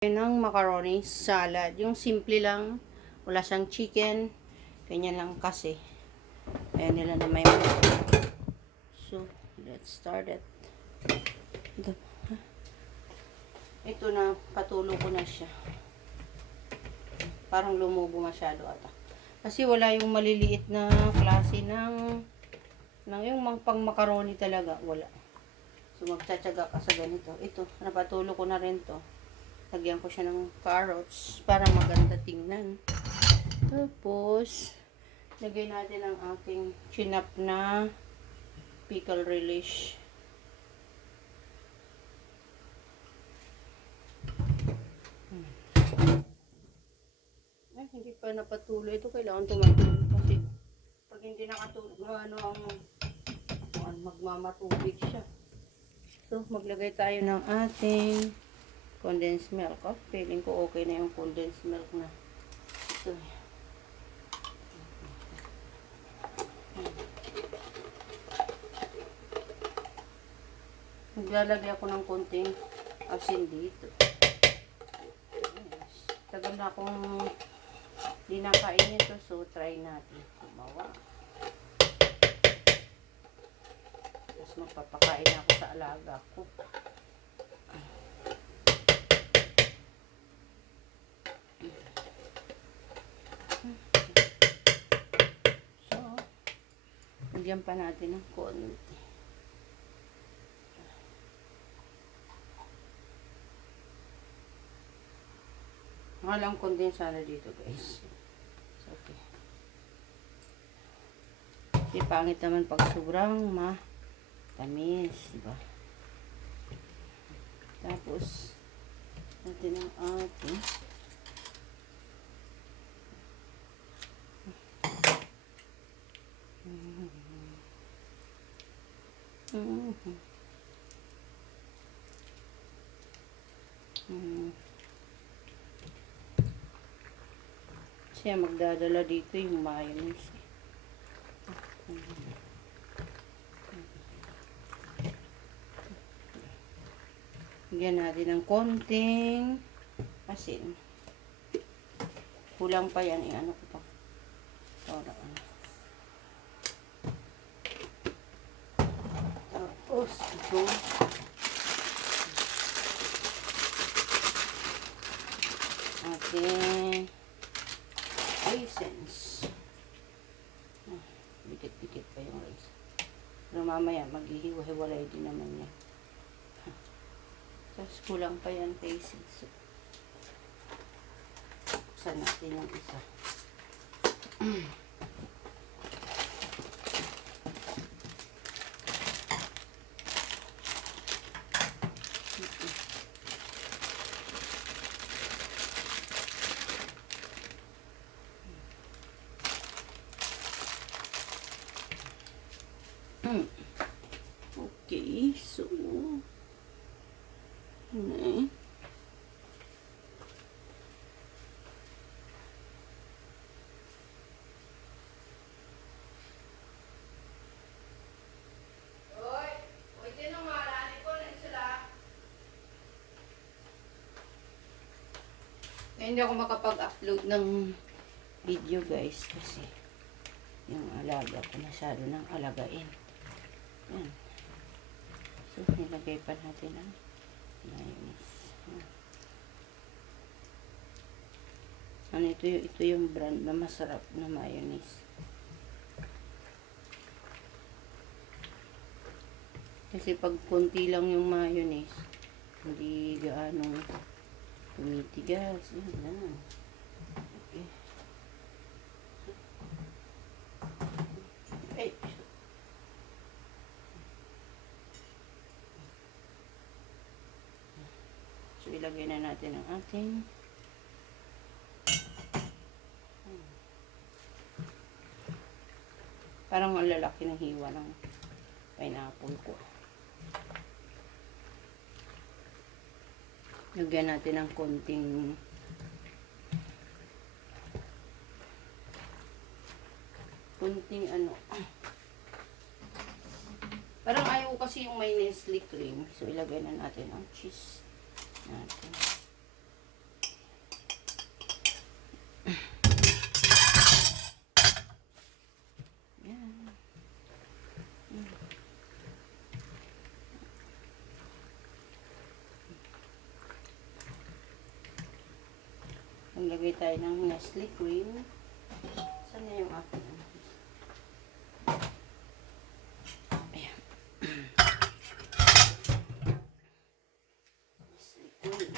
Yun ang macaroni salad. Yung simple lang, wala siyang chicken. Ganyan lang kasi. Ayan nila na may So, let's start it. Ito na, patulo ko na siya. Parang lumubo masyado ata. Kasi wala yung maliliit na klase ng yung pang macaroni talaga. Wala. So, magtsatsaga ka sa ganito. Ito, napatulo ko na rin to. Lagyan ko siya ng carrots para maganda tingnan. Tapos, lagay natin ang aking chinap na pickle relish. Ay, hindi pa napatuloy. Ito kailangan tumatuloy kasi pag hindi nakatuloy, magmamatubig siya. So, maglagay tayo ng ating condensed milk. Oh, feeling ko okay na yung condensed milk na. Ito. Maglalagay ako ng konting asin dito. Yes. Tagal na akong di nakain ito, so try natin. Gumawa. Tapos magpapakain ako sa alaga ko. Lagyan pa natin ng konti. Walang kondensada dito, guys. Okay. Di pangit naman pag sobrang matamis, diba? Tapos, natin ang ating siya magdadala dito yung mayonnaise. Bigyan natin ng konting asin. Kulang pa yan, ano ko pa. Para tapos ito ating raisins. Dikit-dikit pa yung raisins. Pero mamaya maghihiwa-hiwalay din naman yan. Tapos kulang pa yan raisins. Buksan natin yung isa. Okay, so okay. Hindi ako makapag-upload ng video, guys, kasi yung alaga ko masyado nang alagain. Yan. So, nilagay pa natin ang mayonnaise. Ano ito yung brand na masarap na mayonnaise. Kasi pag konti lang yung mayonnaise, hindi gaano tumitigas. Yan lang. Okay. Ay. So, ilagay na natin ang ating parang ang lalaki ng hiwa ng pineapple ko. Lagyan natin ng konting ano. Parang ayaw kasi yung may Nestle cream. So, ilagay na natin ang cheese natin. Maglagay tayo ng Nestle cream. Saan na yung akin? Ayan. Nestle cream.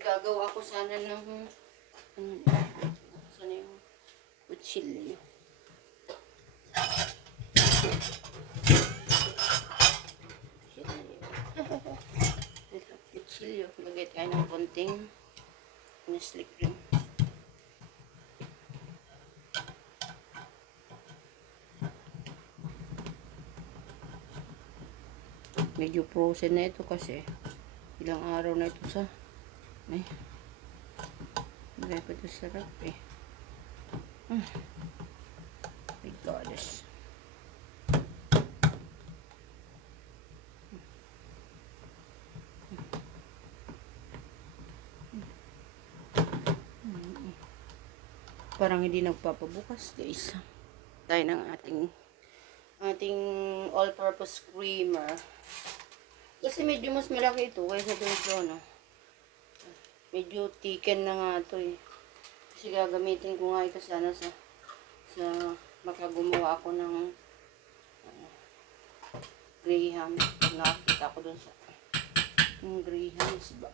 Gagawa ko sana ng sana yung kutsilyo. Kutsilyo. Lagay tayo ng konting Nestle cream. Medyo frozen na ito kasi ilang araw na ito sa ay lagay ko ito sa rep eh. My goddess. Parang hindi nagpapabukas guys. Tayo ng ating all-purpose creamer. Kasi medyo mas malaki ito kaysa doon sa ano. Medyo thicken na nga ito eh. Kasi gagamitin ko nga ito sana sa makagumawa ako ng graham. Nakakita ko doon sa grahams ba.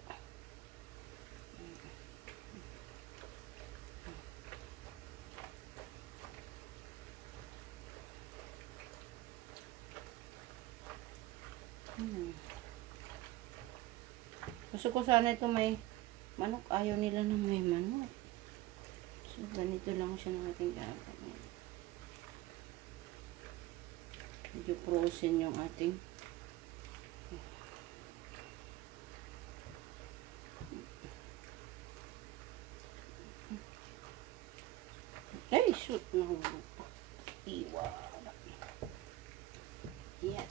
Gusto ko sana ito may manok. Ayaw nila ng may manok. So, ganito lang siya ng ating gagawin. Medyo frozen yung ating ay, shoot. Nahulog pa. Iwa. Yan.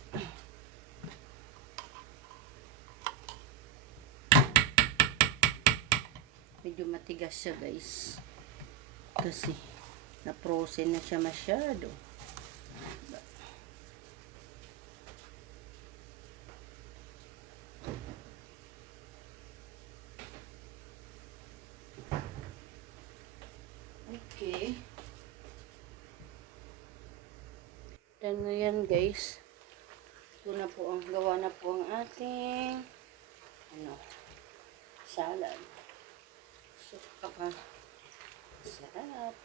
Medyo matigas siya guys. Kasi na-frozen na siya masyado. Okay. Dan na yan guys. Ito na po ang gawa na po ang ating salad. So, sarap.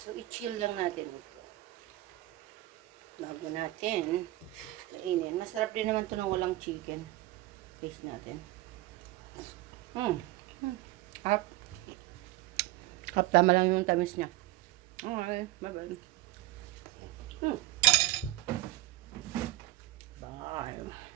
So, i-chill lang natin ito. Bago natin kainin. Masarap din naman ito ng walang chicken. Taste natin. Hap. Hap, tama lang yung tamis niya. Okay, bye-bye. Bye.